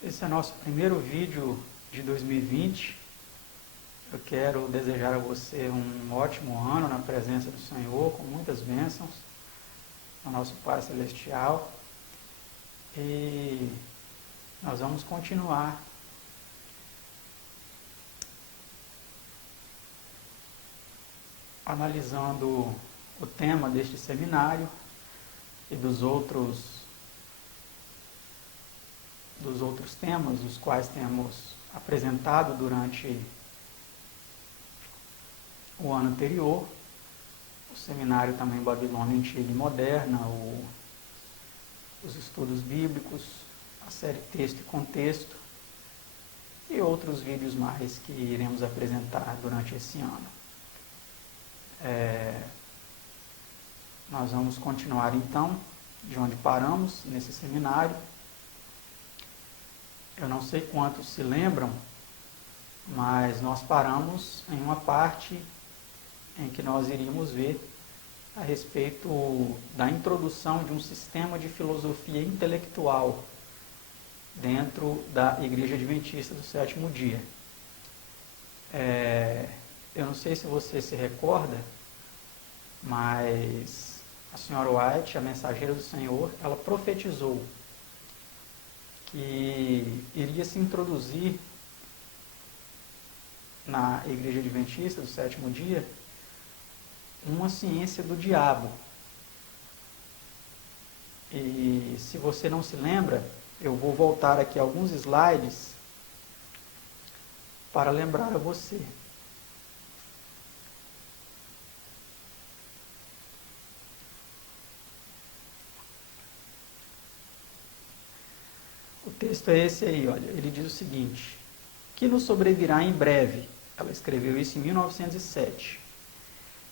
Esse é nosso primeiro vídeo de 2020. Eu quero desejar a você um ótimo ano na presença do Senhor, com muitas bênçãos, ao nosso Pai Celestial. E nós vamos continuar analisando o tema deste seminário e dos outros temas, os quais temos apresentado durante o ano anterior, o seminário também Babilônia Antiga e Moderna, os estudos bíblicos, a série Texto e Contexto e outros vídeos mais que iremos apresentar durante esse ano. Nós vamos continuar então de onde paramos nesse seminário. Eu não sei quantos se lembram, mas nós paramos em uma parte em que nós iríamos ver a respeito da introdução de um sistema de filosofia intelectual dentro da Igreja Adventista do Sétimo Dia. Eu não sei se você se recorda, mas a senhora White, a mensageira do Senhor, ela profetizou que iria se introduzir na Igreja Adventista do Sétimo Dia uma ciência do diabo. E se você não se lembra, eu vou voltar aqui alguns slides para lembrar a você. O texto é esse aí, olha, ele diz o seguinte: que nos sobrevirá em breve. Ela escreveu isso em 1907.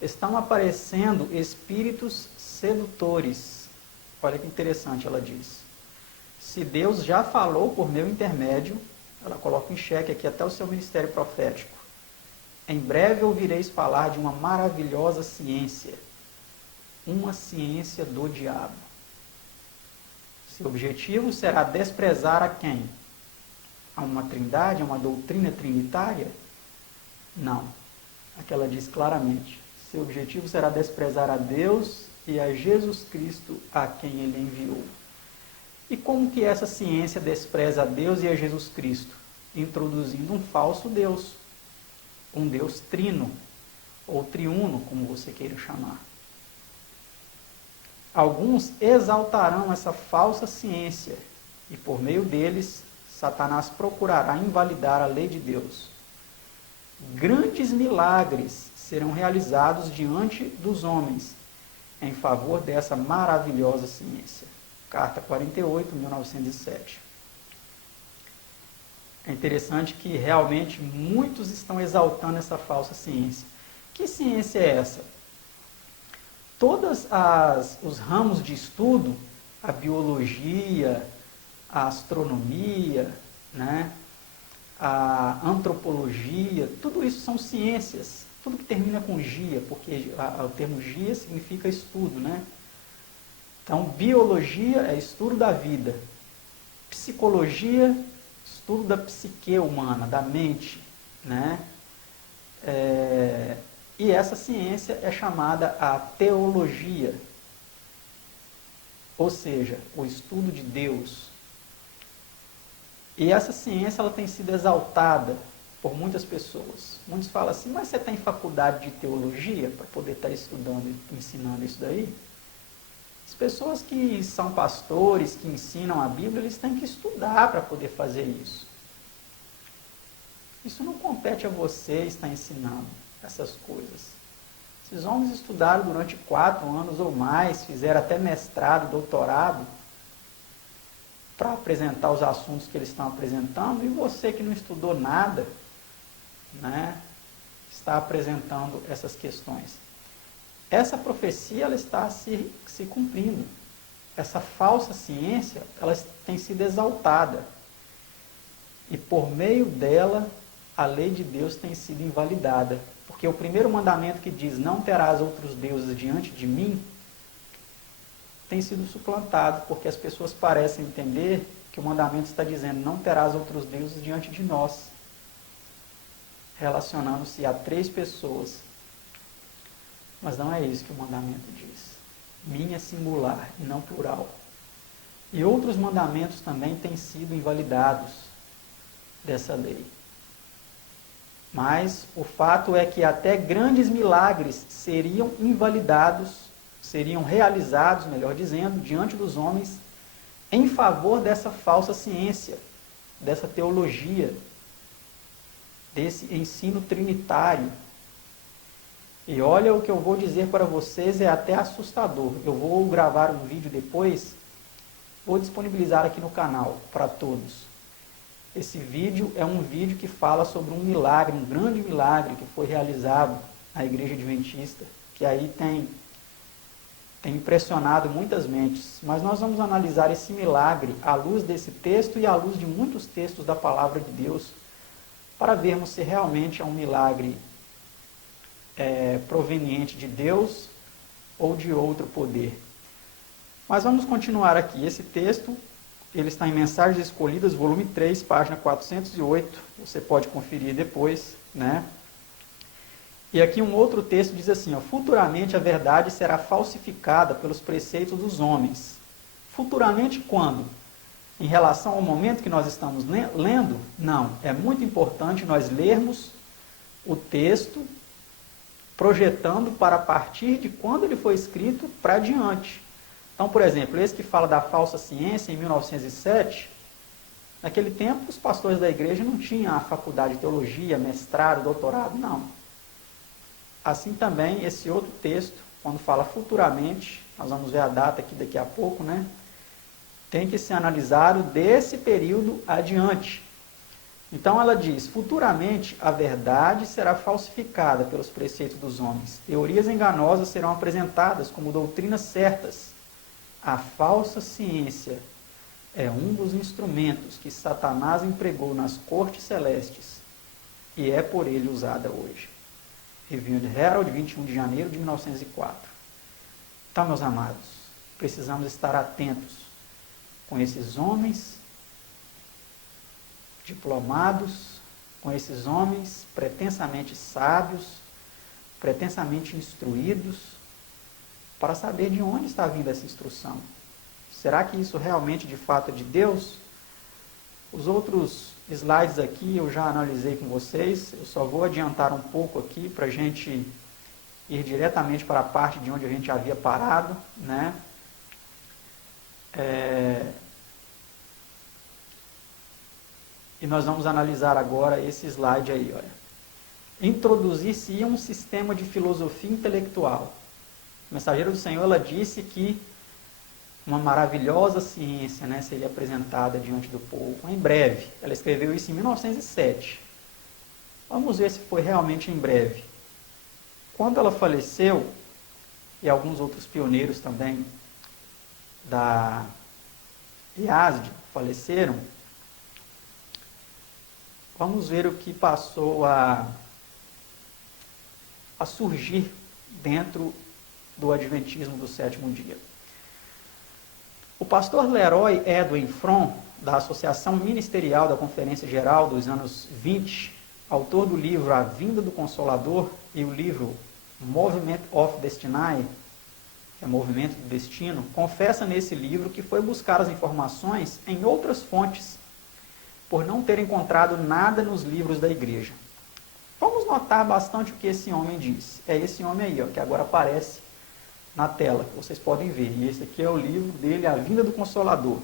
Estão aparecendo espíritos sedutores. Olha que interessante, ela diz. Se Deus já falou por meu intermédio, ela coloca em xeque aqui até o seu ministério profético. Em breve ouvireis falar de uma maravilhosa ciência, uma ciência do diabo. Seu objetivo será desprezar a quem? A uma trindade, a uma doutrina trinitária? Não. Aqui ela diz claramente. Seu objetivo será desprezar a Deus e a Jesus Cristo a quem Ele enviou. E como que essa ciência despreza a Deus e a Jesus Cristo? Introduzindo um falso Deus. Um Deus trino, ou triuno, como você queira chamar. Alguns exaltarão essa falsa ciência e, por meio deles, Satanás procurará invalidar a lei de Deus. Grandes milagres serão realizados diante dos homens em favor dessa maravilhosa ciência. Carta 48, 1907. É interessante que realmente muitos estão exaltando essa falsa ciência. Que ciência é essa? Todos os ramos de estudo, a biologia, a astronomia, né, a antropologia, tudo isso são ciências, tudo que termina com gia, porque o termo gia significa estudo, né? Então, biologia é estudo da vida, psicologia, estudo da psique humana, da mente, né? E essa ciência é chamada a teologia, ou seja, o estudo de Deus. E essa ciência ela tem sido exaltada por muitas pessoas. Muitos falam assim, mas você tem faculdade de teologia para poder estar estudando e ensinando isso daí? As pessoas que são pastores, que ensinam a Bíblia, eles têm que estudar para poder fazer isso. Isso não compete a você estar ensinando essas coisas. Esses homens estudaram durante 4 anos ou mais, fizeram até mestrado, doutorado, para apresentar os assuntos que eles estão apresentando, e você que não estudou nada, né, está apresentando essas questões. Essa profecia ela está se cumprindo. Essa falsa ciência ela tem sido exaltada. E por meio dela, a lei de Deus tem sido invalidada. Porque o primeiro mandamento que diz, não terás outros deuses diante de mim, tem sido suplantado, porque as pessoas parecem entender que o mandamento está dizendo, não terás outros deuses diante de nós, relacionando-se a 3 pessoas. Mas não é isso que o mandamento diz. Minha singular e não plural. E outros mandamentos também têm sido invalidados dessa lei. Mas o fato é que até grandes milagres seriam invalidados, seriam realizados, melhor dizendo, diante dos homens, em favor dessa falsa ciência, dessa teologia, desse ensino trinitário. E olha, o que eu vou dizer para vocês é até assustador. Eu vou gravar um vídeo depois, vou disponibilizar aqui no canal para todos. Esse vídeo é um vídeo que fala sobre um milagre, um grande milagre que foi realizado na Igreja Adventista, que aí tem impressionado muitas mentes. Mas nós vamos analisar esse milagre à luz desse texto e à luz de muitos textos da Palavra de Deus, para vermos se realmente é um milagre proveniente de Deus ou de outro poder. Mas vamos continuar aqui. Esse texto, ele está em Mensagens Escolhidas, volume 3, página 408. Você pode conferir depois, né? E aqui um outro texto diz assim, ó, futuramente a verdade será falsificada pelos preceitos dos homens. Futuramente quando? Em relação ao momento que nós estamos lendo? Não. É muito importante nós lermos o texto projetando para a partir de quando ele foi escrito para diante. Então, por exemplo, esse que fala da falsa ciência em 1907, naquele tempo os pastores da igreja não tinham a faculdade de teologia, mestrado, doutorado, não. Assim também, esse outro texto, quando fala futuramente, nós vamos ver a data aqui daqui a pouco, né? Tem que ser analisado desse período adiante. Então ela diz, futuramente a verdade será falsificada pelos preceitos dos homens. Teorias enganosas serão apresentadas como doutrinas certas. A falsa ciência é um dos instrumentos que Satanás empregou nas cortes celestes e é por ele usada hoje. Review and Herald, 21 de janeiro de 1904. Então, meus amados, precisamos estar atentos com esses homens diplomados, com esses homens pretensamente sábios, pretensamente instruídos, para saber de onde está vindo essa instrução. Será que isso realmente de fato é de Deus? Os outros slides aqui eu já analisei com vocês, eu só vou adiantar um pouco aqui para a gente ir diretamente para a parte de onde a gente havia parado, né? E nós vamos analisar agora esse slide aí, olha. Introduzir-se-ia um sistema de filosofia intelectual. A mensageira do Senhor, ela disse que uma maravilhosa ciência, né, seria apresentada diante do povo, em breve. Ela escreveu isso em 1907. Vamos ver se foi realmente em breve. Quando ela faleceu, e alguns outros pioneiros também da IASD faleceram, vamos ver o que passou a surgir dentro do Adventismo do sétimo dia. O pastor Leroy Edwin Fromm, da Associação Ministerial da Conferência Geral dos anos 20, autor do livro A Vinda do Consolador e o livro Movement of Destiny, que é Movimento do Destino, confessa nesse livro que foi buscar as informações em outras fontes, por não ter encontrado nada nos livros da igreja. Vamos notar bastante o que esse homem diz. É esse homem aí, ó, que agora aparece na tela, que vocês podem ver. E esse aqui é o livro dele, A Vinda do Consolador.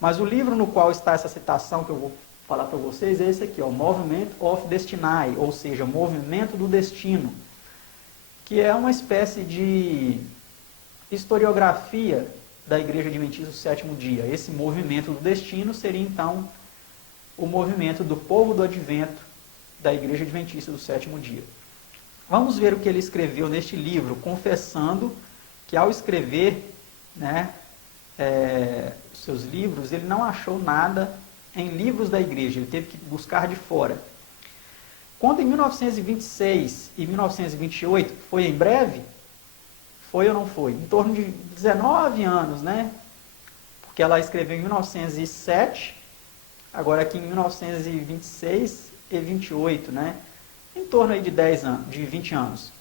Mas o livro no qual está essa citação que eu vou falar para vocês é esse aqui, ó, Movement of Destiny, ou seja, Movimento do Destino, que é uma espécie de historiografia da Igreja Adventista do Sétimo Dia. Esse movimento do destino seria, então, o movimento do povo do advento da Igreja Adventista do Sétimo Dia. Vamos ver o que ele escreveu neste livro, confessando que ao escrever, né, os seus livros, ele não achou nada em livros da igreja, ele teve que buscar de fora. Quando em 1926 e 1928, foi em breve? Foi ou não foi? Em torno de 19 anos, né? Porque que ela escreveu em 1907, agora aqui em 1926 e 28, né? Em torno aí de 10 anos, de 20 anos.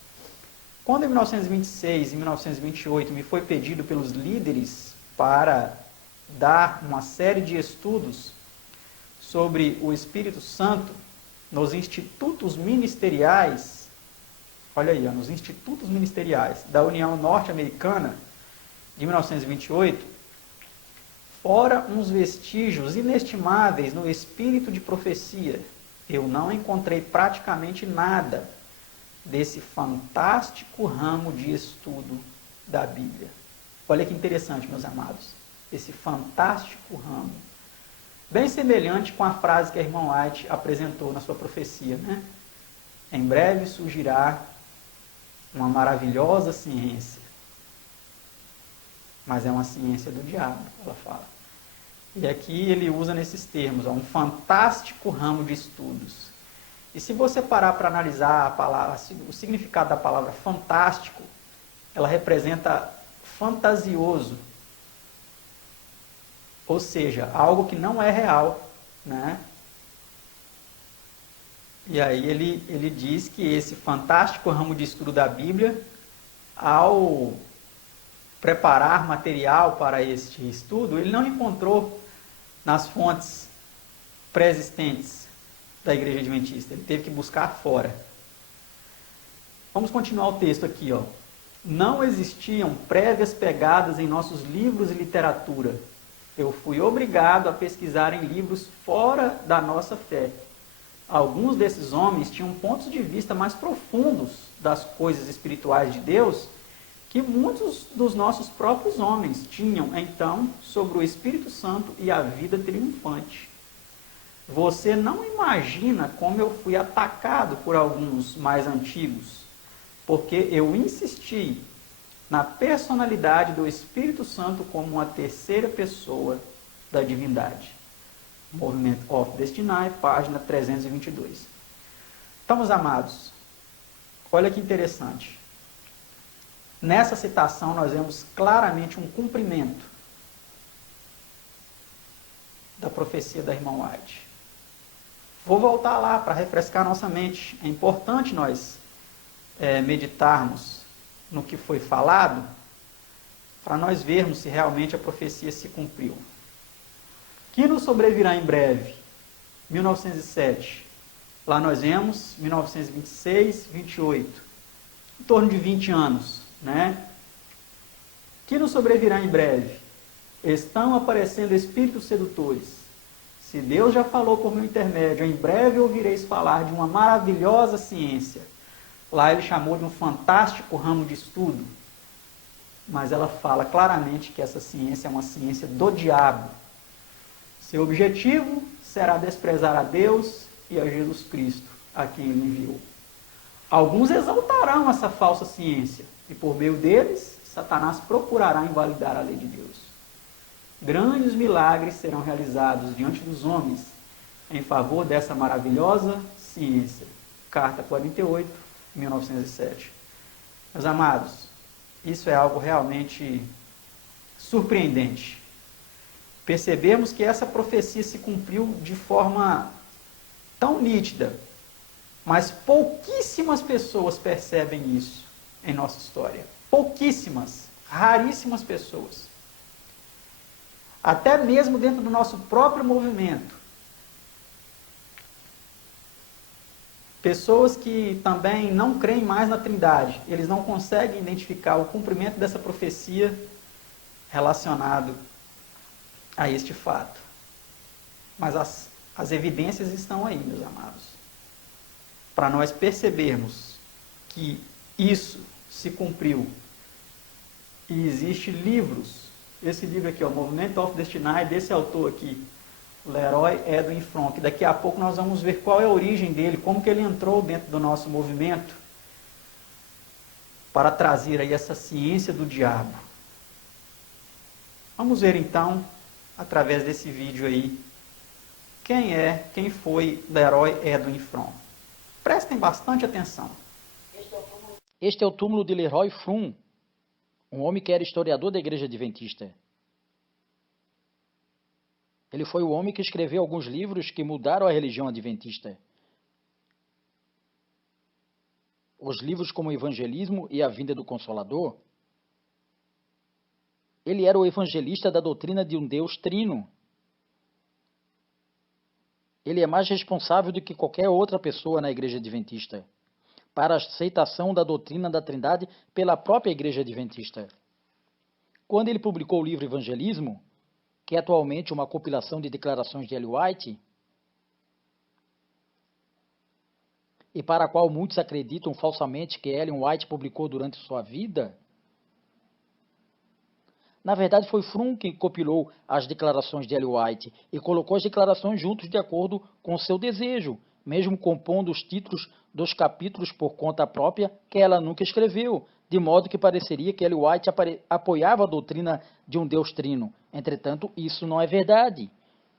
Quando em 1926 e 1928 me foi pedido pelos líderes para dar uma série de estudos sobre o Espírito Santo nos institutos ministeriais, olha aí, nos institutos ministeriais da União Norte-Americana de 1928, fora uns vestígios inestimáveis no espírito de profecia, eu não encontrei praticamente nada desse fantástico ramo de estudo da Bíblia. Olha que interessante, meus amados, esse fantástico ramo. Bem semelhante com a frase que a irmã White apresentou na sua profecia, né? Em breve surgirá uma maravilhosa ciência, mas é uma ciência do diabo, ela fala. E aqui ele usa nesses termos, um fantástico ramo de estudos. E se você parar para analisar a palavra, o significado da palavra fantástico, ela representa fantasioso, ou seja, algo que não é real, né? E aí ele diz que esse fantástico ramo de estudo da Bíblia, ao preparar material para este estudo, ele não encontrou nas fontes pré-existentes da Igreja Adventista, ele teve que buscar fora. Vamos continuar o texto aqui, ó. Não existiam prévias pegadas em nossos livros e literatura. Eu fui obrigado a pesquisar em livros fora da nossa fé. Alguns desses homens tinham pontos de vista mais profundos das coisas espirituais de Deus que muitos dos nossos próprios homens tinham, então, sobre o Espírito Santo e a vida triunfante. Você não imagina como eu fui atacado por alguns mais antigos, porque eu insisti na personalidade do Espírito Santo como uma terceira pessoa da divindade. Movimento of Destiny, página 322. Então, meus amados, olha que interessante. Nessa citação nós vemos claramente um cumprimento da profecia da irmã White. Vou voltar lá para refrescar nossa mente. É importante nós meditarmos no que foi falado, para nós vermos se realmente a profecia se cumpriu. Que nos sobrevirá em breve, 1907. Lá nós vemos 1926, 28, em torno de 20 anos, né? Que nos sobrevirá em breve. Estão aparecendo espíritos sedutores. Se Deus já falou por meu intermédio, em breve ouvireis falar de uma maravilhosa ciência. Lá ele chamou de um fantástico ramo de estudo. Mas ela fala claramente que essa ciência é uma ciência do diabo. Seu objetivo será desprezar a Deus e a Jesus Cristo, a quem ele enviou. Alguns exaltarão essa falsa ciência, e por meio deles, Satanás procurará invalidar a lei de Deus. Grandes milagres serão realizados diante dos homens em favor dessa maravilhosa ciência. Carta 48, 1907. Meus amados, isso é algo realmente surpreendente. Percebemos que essa profecia se cumpriu de forma tão nítida, mas pouquíssimas pessoas percebem isso em nossa história. Pouquíssimas, raríssimas pessoas. Até mesmo dentro do nosso próprio movimento. Pessoas que também não creem mais na Trindade, eles não conseguem identificar o cumprimento dessa profecia relacionado a este fato. Mas as evidências estão aí, meus amados. Para nós percebermos que isso se cumpriu. E existem livros, esse livro aqui, o Movement of Destiny, desse autor aqui, Leroy Edwin Fromm, que daqui a pouco nós vamos ver qual é a origem dele, como que ele entrou dentro do nosso movimento para trazer aí essa ciência do diabo. Vamos ver então, através desse vídeo aí, quem foi Leroy Edwin Fromm. Prestem bastante atenção. Este é o túmulo de Leroy Fromm, um homem que era historiador da Igreja Adventista. Ele foi o homem que escreveu alguns livros que mudaram a religião adventista. Os livros como o Evangelismo e a Vinda do Consolador. Ele era o evangelista da doutrina de um Deus trino. Ele é mais responsável do que qualquer outra pessoa na Igreja Adventista para a aceitação da doutrina da Trindade pela própria Igreja Adventista. Quando ele publicou o livro Evangelismo, que é atualmente uma compilação de declarações de Ellen White, e para a qual muitos acreditam falsamente que Ellen White publicou durante sua vida, na verdade foi Frum que compilou as declarações de Ellen White e colocou as declarações juntos de acordo com seu desejo, mesmo compondo os títulos dos capítulos por conta própria que ela nunca escreveu, de modo que pareceria que Ellen White apoiava a doutrina de um Deus trino. Entretanto, isso não é verdade.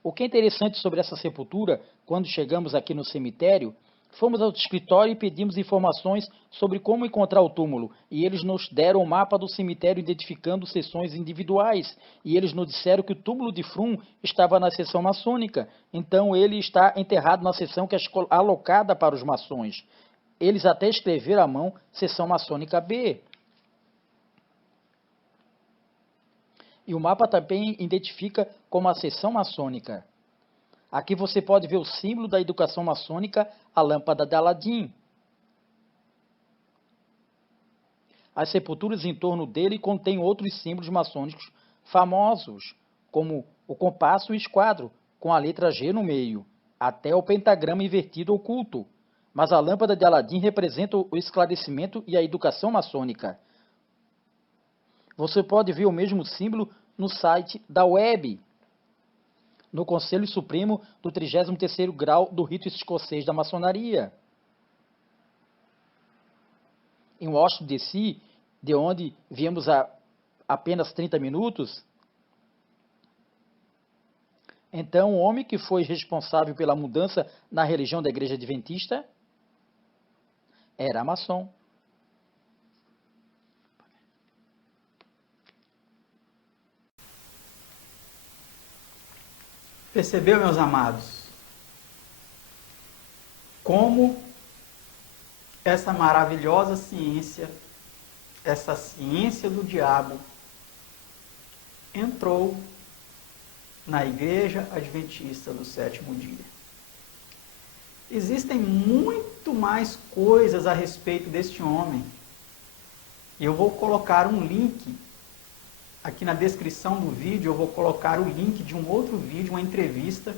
O que é interessante sobre essa sepultura, quando chegamos aqui no cemitério, fomos ao escritório e pedimos informações sobre como encontrar o túmulo, e eles nos deram o mapa do cemitério identificando seções individuais, e eles nos disseram que o túmulo de Frum estava na seção maçônica, então ele está enterrado na seção que é alocada para os maçons. Eles até escreveram à mão seção maçônica B. E o mapa também identifica como a seção maçônica. Aqui você pode ver o símbolo da educação maçônica, a lâmpada de Aladim. As sepulturas em torno dele contêm outros símbolos maçônicos famosos, como o compasso e o esquadro, com a letra G no meio, até o pentagrama invertido oculto. Mas a lâmpada de Aladim representa o esclarecimento e a educação maçônica. Você pode ver o mesmo símbolo no site da web, no Conselho Supremo do 33º grau do rito escocês da maçonaria. Em Washington, D.C., de onde viemos há apenas 30 minutos, então o homem que foi responsável pela mudança na religião da Igreja Adventista era maçom. Percebeu, meus amados, como essa maravilhosa ciência, essa ciência do diabo, entrou na Igreja Adventista do Sétimo Dia? Existem muito mais coisas a respeito deste homem. E eu vou colocar um link aqui na descrição do vídeo, eu vou colocar o link de um outro vídeo, uma entrevista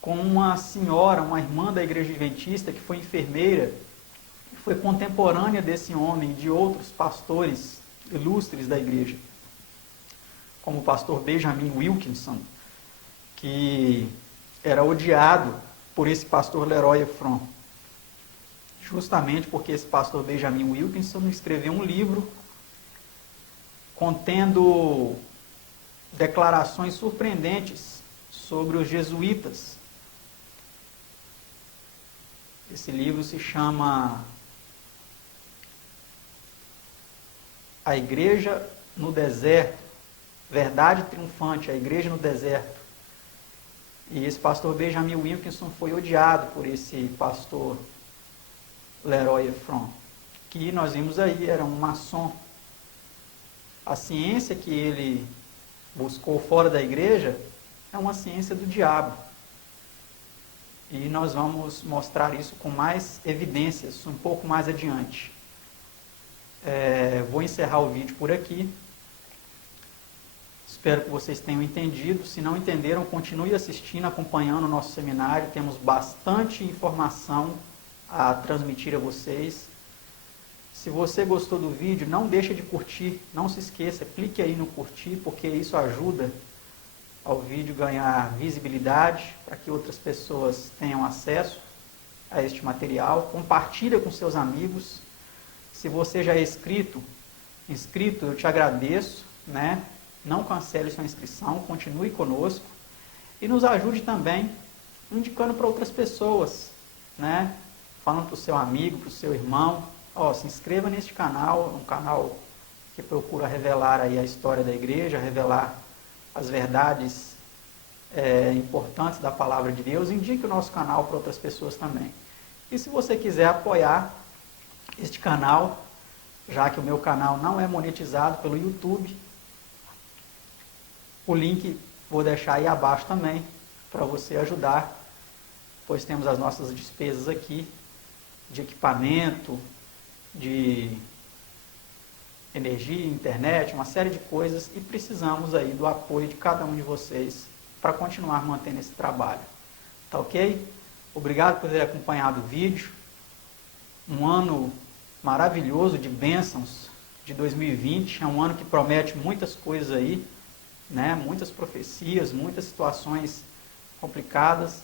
com uma senhora, uma irmã da Igreja Adventista, que foi enfermeira, que foi contemporânea desse homem e de outros pastores ilustres da igreja, como o pastor Benjamin Wilkinson, que era odiado por esse pastor Leroy Frum, justamente porque esse pastor Benjamin Wilkinson escreveu um livro contendo declarações surpreendentes sobre os jesuítas. Esse livro se chama A Igreja no Deserto, Verdade Triunfante, a Igreja no Deserto. E esse pastor Benjamin Wilkinson foi odiado por esse pastor Leroy Frum, que nós vimos aí, era um maçom. A ciência que ele buscou fora da igreja é uma ciência do diabo. E nós vamos mostrar isso com mais evidências um pouco mais adiante. Vou encerrar o vídeo por aqui. Espero que vocês tenham entendido. Se não entenderam, continue assistindo, acompanhando o nosso seminário. Temos bastante informação a transmitir a vocês. Se você gostou do vídeo, não deixe de curtir, não se esqueça, clique aí no curtir, porque isso ajuda ao vídeo ganhar visibilidade, para que outras pessoas tenham acesso a este material. Compartilha com seus amigos. Se você já é inscrito, eu te agradeço, né? Não cancele sua inscrição, continue conosco e nos ajude também indicando para outras pessoas, né? Falando para o seu amigo, para o seu irmão, se inscreva neste canal, um canal que procura revelar aí a história da igreja, revelar as verdades importantes da palavra de Deus, indique o nosso canal para outras pessoas também. E se você quiser apoiar este canal, já que o meu canal não é monetizado pelo YouTube, o link vou deixar aí abaixo também, para você ajudar, pois temos as nossas despesas aqui, de equipamento, de energia, internet, uma série de coisas, e precisamos aí do apoio de cada um de vocês para continuar mantendo esse trabalho. Tá ok? Obrigado por ter acompanhado o vídeo. Um ano maravilhoso de bênçãos de 2020, é um ano que promete muitas coisas aí, né? Muitas profecias, muitas situações complicadas,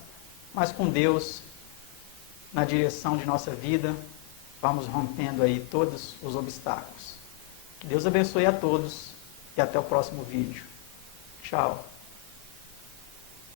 mas com Deus na direção de nossa vida, vamos rompendo aí todos os obstáculos. Que Deus abençoe a todos e até o próximo vídeo. Tchau.